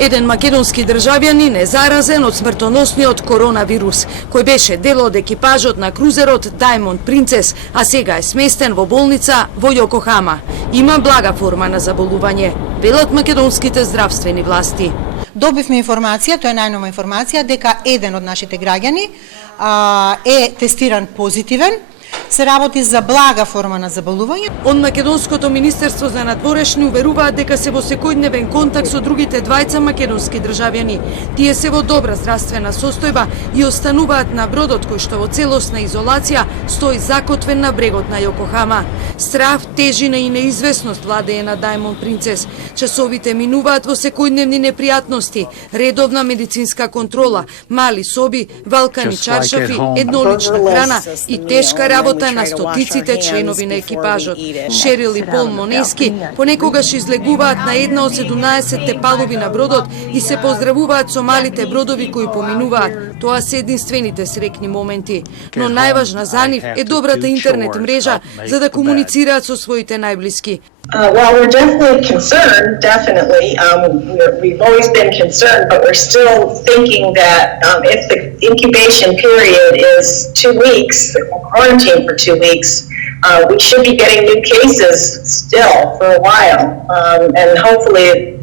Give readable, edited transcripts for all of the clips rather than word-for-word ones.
Еден македонски државјанин е заразен од смртоносниот коронавирус, кој беше дел од екипажот на крузерот Diamond Princess, а сега е сместен во болница во Јокохама. Има блага форма на заболување, велат македонските здравствени власти. Добивме информација, тоа е најнова информација, дека еден од нашите граѓани е тестиран позитивен, се работи за блага форма на заболување. Од Македонското министерство за надворешни уверуваат дека се во секојдневен контакт со другите двајца македонски државјани. Тие се во добра здравствена состојба и остануваат на бродот кој што во целосна изолација стои закотвен на брегот на Јокохама. Страв, тежина и неизвестност владее на Diamond Princess. Часовите минуваат во секојдневни непријатности, редовна медицинска контрола, мали соби, валкани чаршафи, еднолична храна и тешка работа на стотиците членови на екипажот. Шерил и Пол Монески понекогаш излегуваат на една од 17 палуби на бродот и се поздравуваат со малите бродови кои поминуваат. Тоа се единствените срекни моменти. Но најважна за нив е добрата интернет мрежа за да комуницираат со своите најблиски. Well, we're definitely concerned, definitely. We've always been concerned, but we're still thinking that if the incubation period is 2 weeks, quarantine for 2 weeks, we should be getting new cases still for a while. And hopefully,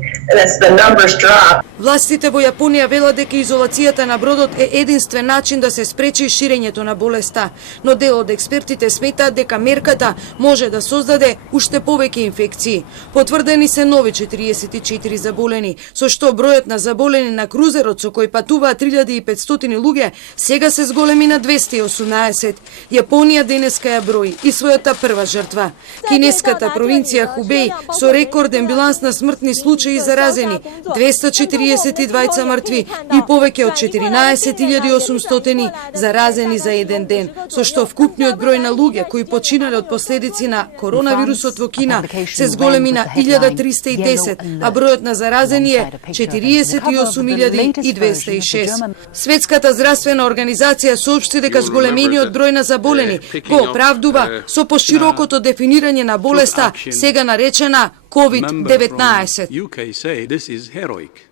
as the numbers drop. Властите во Јапонија велат дека изолацијата на бродот е единствен начин да се спречи ширењето на болеста, но дел од експертите сметаат дека мерката може да создаде уште повеќе инфекции. Потврдени се нови 44 заболени, со што бројот на заболени на крузерот со кој патуваат 3500 луѓе сега се зголеми на 218. Јапонија денеска ја брои и својата прва жртва. Кинеската провинција Хубеј со рекорден биланс на смртни случаи заразени, 242 мртви и повеќе од 14.800 заразени за еден ден, со што вкупниот број на луѓе кои починале од последици на коронавирусот во Кина се зголеми на 1310, а бројот на заразени е 48.206. Светската здравствена организација соопшти дека зголемениот број на заболени го оправдува со поширокото дефинирање на болеста, сега наречена COVID-19. UK say this is heroic.